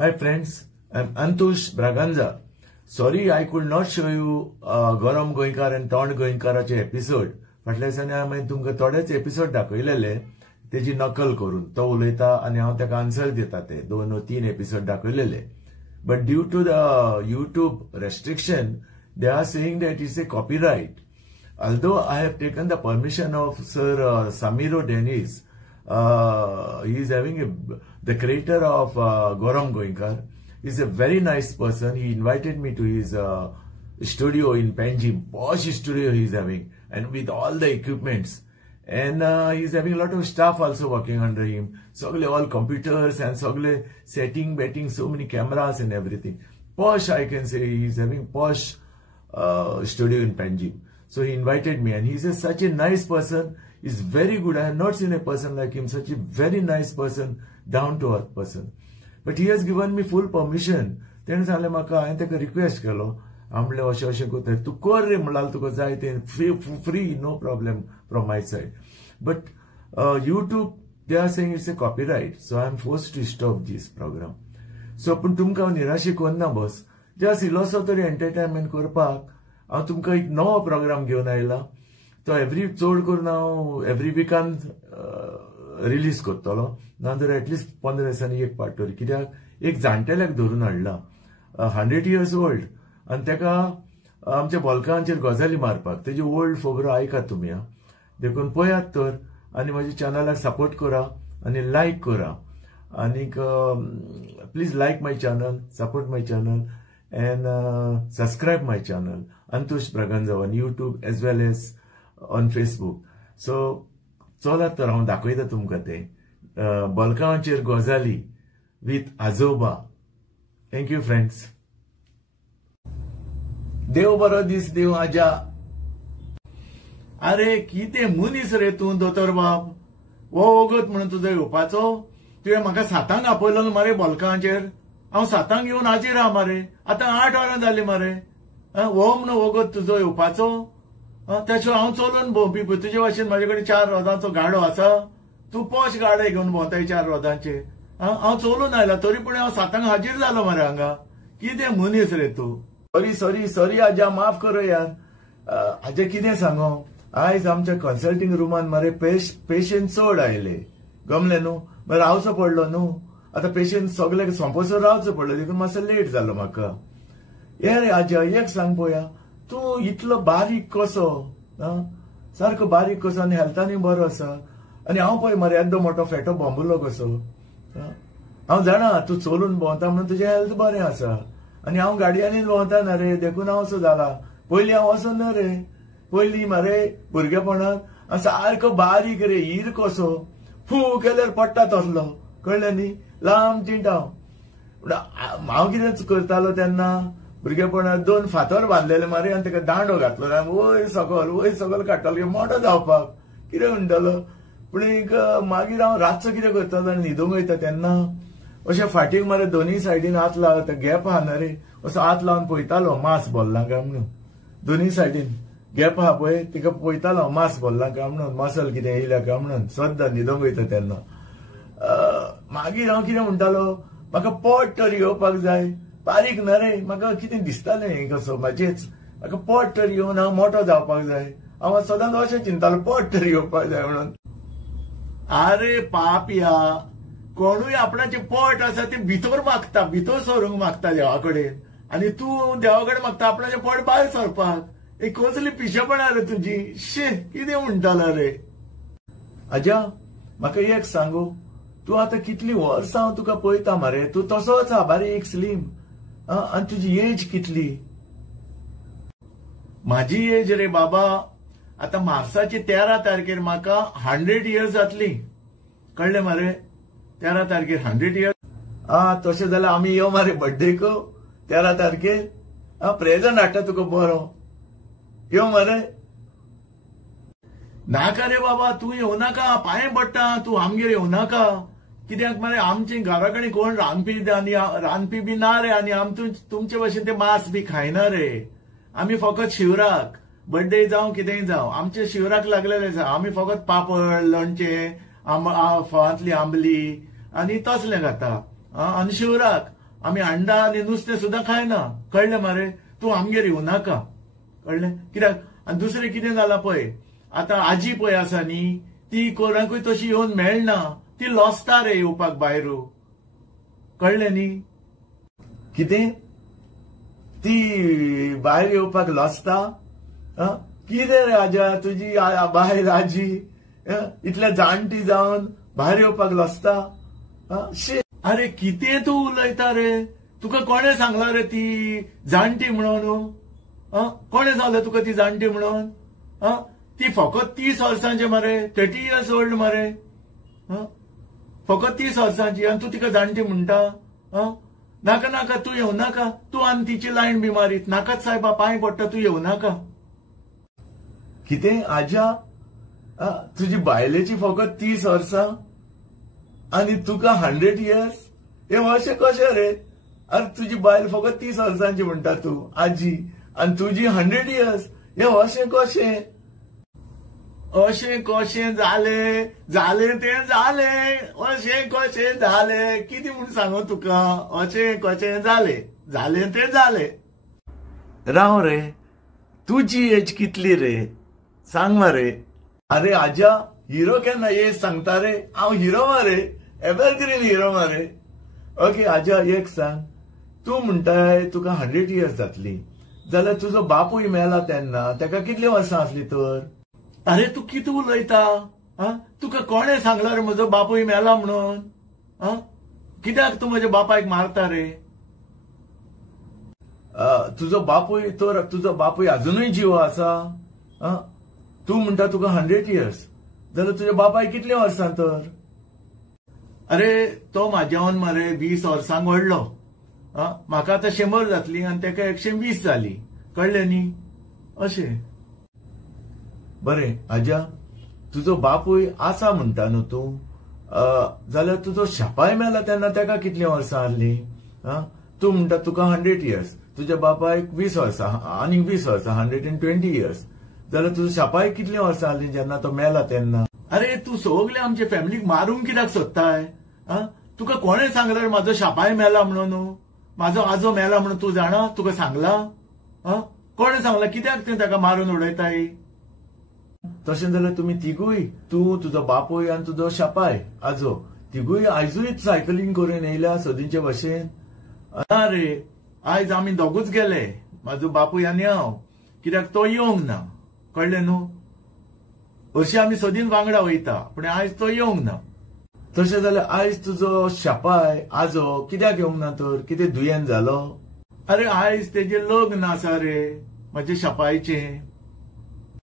Hi friends, I'm Antush Braganza. Sorry I could not show you Goram Goinkar and Tond Goinkaraचे episode. फाटल्या दिसांनी हांवें तुमकां थोडेच एपिसोड दाखयलेले तेजी नकल करून तो उलयता आनी हांव ताका आन्सर दिता ते 2 or 3 एपिसोड दाखयलेले. But due to the YouTube restriction, they are saying that it's a copyright. Although I have taken the permission of Sir Samiro Dennis, he is having the creator of Goram Goinkar. He's a very nice person. He invited me to his studio in Panjim, posh studio he's having, and with all the equipments. And he's having a lot of staff also working under him. Sogle all computers and sogle setting, betting, so many cameras and everything. Posh, I can say, he's having posh studio in Panjim. So he invited me, and he's such a nice person. He's very good. I have not seen a person like him, such a very nice person, down to earth person. But he has given me full permission. तेणें सांगलें म्हाका, हांवें ताका request केलो. हांव म्हणलें अशें कोत्ता, तूं कर रे म्हणल्यार तुका जाय तें free, no problem from my side. But YouTube, they are saying it's a copyright, so I am forced to stop this program. So पूण तुमकां हांव निराशी कोन्ना बॉस. जस्ट इल्लोसो तरी एंटरटेनमेंट करपाक हांव तुमकां एक नवो प्रोग्राम घेवन आयला. तो चड करून हांव एवरी विकान रिलीज करतलो, नाजाल्यार एटलिस्ट 15 दिसांनी एक पार्टोरी. कित्याक एक जाणटेल्याक धरून हाडला, 100 years old, आनी तेका आमच्या बॉलकांचेर गजाली मारपाक. तेजी ओल्ड फोगरो आयकात तुमी, देखून पळयात तर, आनी म्हाज्या चॅनलाक सपोर्ट करा आनी लायक करा. आनीक please like my channel, support my channel, and subscribe my channel Antush Braganza on YouTube as well as on Facebook. So चला तर हांव दाखयता तुमकां ते बॉलकांचेर गजाली with आजोबा. Thank you friends. देव बरो दीस देव आजा. अरे कितें मनीस रे तूं दोतोर बाब, वो वगत म्हणून तुजो येवपाचो. तुवें म्हाका 7 आपयलो मरे बॉलकांचेर. हांव 7 येवन हाजीर आहा मरे. आतां 8 वरां जालीं मरे. हो म्हणून वगत तुजो येवपाचो. त्याशिवाय हांव चलोवन भोंवपी पळय, तुजे भाशेन म्हाजे कडेन 4 रोदांचो गाडो आसा. तूं पोश गाडे घेवन भोंवताय 4 रोदांचे. हांव चलोवन आयला, तरी पूण हांव 7 हाजीर जालो मरे हांगा. कितें मनीस रे तूं. सॉरी आजा, माफ करो यार. आजा कितें सांगो, आयज आमच्या कन्सल्टिंग रूमान मरे पेशंट चड आयले. गमले न्हू, मागीर रावचो पडलो न्हू. आतां पेशंट सगळे सोंपोसर रावचो पडलो, देखून मातसो लेट जालो म्हाका. हे रे आजा, एक सांग पळया, तूं इतलो बारीक कसो, सारको बारीक कसो आनी हेल्थानूय बरो आसा. आनी हांव पळय मरे येदो मोठो फेटो बॉम्बुलो कसो. हांव जाणा तूं चलून भोंवता म्हणून तुजें हेल्थ बरें आसा, आनी हांव गाडयांनीच भोंवता ना रे, देखून हांव असो जाला. पयलीं हांव असो ना रे. पयलीं मरे भुरगेपणांत सारको बारीक रे, हीर कसो, फू केल्यार पडटा तसलो, कळ्ळें न्ही, लांब चिंटाव. हांव कितें करतालो तेन्ना भुरगेपणांत 2 फातर बांदलेले मरे, आनी ताका दांडो घातलो, वयर सकल काडटालो मोठो जावपाक. कितें म्हणटालो. पूण मागीर हांव रातचो कितें करतालो आनी न्हिदूंक वयता तेन्ना अशें फाटीक मरे दोनूय सायडीन हात लावता, गॅप आहा ना रे, असो हात लावन पळयतालो मांस भरलां काय म्हणून. दोनूय सायडीन गॅप आहा पळय, तिका पळयतालो मांस भरलां काय म्हणून, मसल कितें येयल्या काय म्हणून, सद्दां न्हिदूंक वयता तेन्ना. मागीर हांव कितें म्हणटालो, म्हाका पोट तर येवपाक जाय. बारीक ना रे, म्हाका कितें दिसतालें कसो म्हाजेच, म्हाका पोट तर येवन हांव मोठो जावपाक जाय. हांव सदांच अशें चिंतालो, पोट तर येवपाक जाय म्हणून. अरे पाप या, कोणूय आपणाचें पोट आसा तें भितर मागता, भितर सरूंक मागता देवा कडेन, आनी तूं देवा कडेन मागता आपणाचें पोट भायर सरपाक. एक कसली पिशेपणां रे तुजी. शे, कितें म्हणटालो रे. आजा, म्हाका एक सांगू, तूं आतां कितलीं वर्सां हांव तुका पळयता मरे, तूं तसोच आहा, बारीक स्लीम. आनी तुजी एज कितली. म्हाजी एज रे बाबा, आतां मार्चाची 13 तारखेर म्हाका 100 years जातली. कळ्ळें मरे, 13 तारखेर 100 years. तशें जाल्यार आमी यो मरे बर्थडेक 13 तारखेर. प्रेझंट हाडटा तुका बरो. यो मरे. नाका रे बाबा, तूं येवं नाका, पांय पडटा, तूं आमगेर येवं नाका. कित्याक मरे आमचे घरा कडेन कोण रांदपी बी ना रे, आनी आमी तुमचे भशेन ते मांस बी खायना रे. आमी फकत शिवराक, बर्थडे जावं कितेंय जावं, आमचे शिवराक लागलेले आसा. आमी फकत पापड, लोणचें, फळांतली आंबली आनी तसलें खाता. आनी शिवराक आम्ही अंडा आणि नुस्तें सुद्धा खायना, कळलें मरे? तू आमगेर येऊ नाका, कळलें? कित्याक आनी दुसरें कितें जालां पळय, आतां आजी पळय आसा न्ही, ती कोणाकूय तशी येवन मेळना, ती लॉस्ता रे येवपाक भायरू, कळलें न्ही? कितें? ती भायर येवपाक लॉस्ता? कितें रे आजा तुजी बायल आजी इतल्या जाणटी जावन भायर येवपाक लॉस्ता? अरे कितें तू उलयता रे? तुका कोणे सांगला रे ती जाणटी म्हणून? कोणे सांगलें तुका ती जाणटी म्हणून? ती फकत 30 वर्सांची मरे, 30 years old मरे, फकत 30 वर्सांची, आणि तू तिका जाणटी म्हणटा? नाका नाका, तू येऊ नाका, तू आनी तिची लायन बी मारीत नाकाच सायबा, पांय पडटा, तू येऊ नाका. कितें आजा? तुजी बायलेची फकत 30 वर्सां आणि तुका 100 years? हे अशें कशें रे? अरे तुजी बायल फकत 30 वर्सांची म्हणटा तू आजी, आणि तुजी 100 years? हे अशें कशें? अशें कशें जालें? जालें तें जालें, अशें कशें जालें? कितें म्हूण सांगू तुका? अशें कशें जालें, जालें तें जालें. राव रे, तुजी एज कितली रे? सांग मरे. अरे आजा, हिरो केन्ना एज सांगता रे? हांव हिरो मरे, एव्हरग्रीन हिरो मरे. ओके आजा, एक सांग, तू म्हणटाय तुका 100 years जातली, जाल्यार तुजो बापूय मेला तेन्ना तेका कितली वर्सां आसली तर? अरे तू कितें उलयता? तुका कोणे सांगला रे म्हजो बापूय मेला म्हणून? कित्याक तू म्हज्या बापायक मारता रे? तुजो बापूय अजूनय जिवो आसा? तू म्हणटा तुका 100 years, जाल्यार तुज्या बापायक कितले वर्सां तर? अरे तो म्हाज्यावन मरे 20 वर्सांक व्हडलो. म्हाका आतां 100 जातली आनी तेका 120 जाली, कळ्ळें न्ही? अशें. बरें आजा, तुजो बापूय आसा म्हणटा न्हू तूं, जाल्यार तुजो शापाय मेला तेन्ना तेका कितली वर्सां आसली? तू म्हणटा तुका 100 years, तुज्या बापायक 20 वर्सां आनी 20 वर्सां, 120 years, जाल्यार तुजो शापायक कितली वर्सां आसली जेन्ना तो मेला तेन्ना? अरे तू सगळे आमचे फॅमिलीक मारूंक कित्याक सोदताय? तुका कोणे सांगला रे म्हाजो शापाय मेला म्हणून? म्हाजो आजो मेला म्हणून तू जाणा? तुका सांगला? कोणे सांगला? कित्याक ते ताका मारून उडयताय? तशें जाल्यार तुमी तिगूय, तू, तुजो बापूय आनी तुजो शापाय आजो, तिगूय आयजूय सायकलिंग करून येयल्या सदींचे भशेन? अरे आयज आमी दोगूच गेले, म्हाजो बापूय आनी हांव, कित्याक तो येवंक ना, कळ्ळें न्हू? हरशीं आमी सदीन वांगडा वयता, पूण आयज तो येवंक ना. तशें जाल्यार आयज तुजो शापाय आजो कित्याक येवंक ना तर? कितें दुयेंत जालो? अरे आयज तेजें लग्न आसा रे म्हाज्या शापायचें.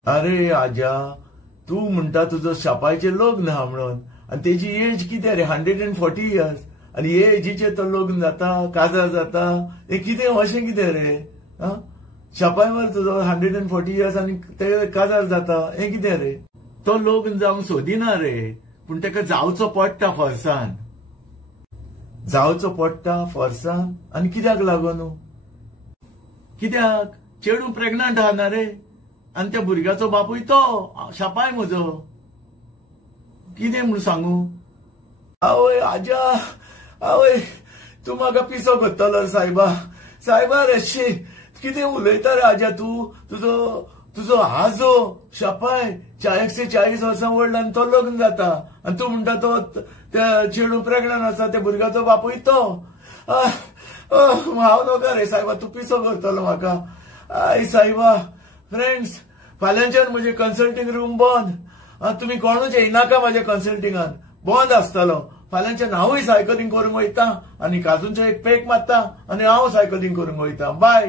अरे आजा, तू म्हणटा तुजो शापायचें लग्न आहा म्हणून, आनी तेजी एज कितें रे? 140 years, आनी हे एजीचेर तो लग्न जाता, काजार जाता? हें कितें अशें कितें रे? शापाय मरे तुजो 140 years आनी ते काजार जाता, हें कितें रे? तो लग्न जावंक सोदिना रे, पूण तेका जावचो पडटा फॉर्सान. जावचो पडटा फॉर्सान? आनी कित्याक लागून? कित्याक चेडू प्रेग्नंट आहा ना रे, आनी त्या भुरग्याचो बापूय तो शापाय म्हजो. कितें म्हूण सांगू? आवय आजा, आवय तू म्हाका पिसो करतलो सायबा. सायबा रे, शी कितें उलयता रे आजा तू? तुजो आजो शापाय 140 वर्सां व्हडलो आनी तो लग्न जाता, आनी तू म्हणटा तो त्या चेडू प्रेग्नंट आसा, त्या भुरग्याचो बापूय तो. हांव नोका रे सायबा, तू पिसो करतलो म्हाका. आय सायबा. फ्रेंड्स, फाल्यांच्यान म्हजे कन्सल्टिंग रूम बंद. तुमी कोणूच येयनाका म्हाज्या कन्सल्टिंगान, बंद आसतलो. फाल्यांच्यान हांवूय सायकलिंग करूंक वयता आनी काजूंचो एक पेक मारता आनी हांव सायकलिंग करूंक वयता. बाय.